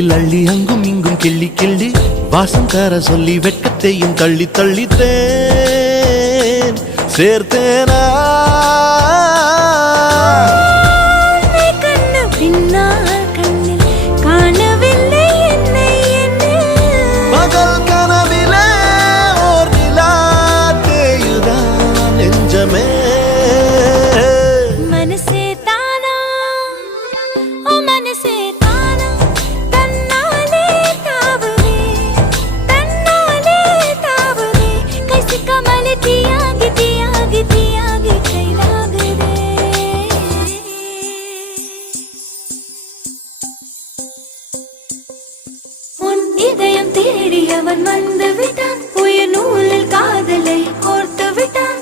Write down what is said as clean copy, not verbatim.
நெஞ்சில் அள்ளி அங்கும் இங்கும் கிள்ளி கிள்ளி வாசம் தர சொல்லி வெட்கத்தையும் தள்ளி தள்ளித்தேன் சேர்த்தேனா பகல் கனவிலே ஓர் நிலா தேயுதான் நெஞ்சமே மனசே தானா ஓ மனசே தானா தன்னாலே தாவுதே கைசி கமலே தியாகி தியாகி தியாகி கைலாகுதே உன் இதயம் தேடி அவன் வந்து விட்டான் உயிர் நூலில் காதலை கோர்த்து விட்டான்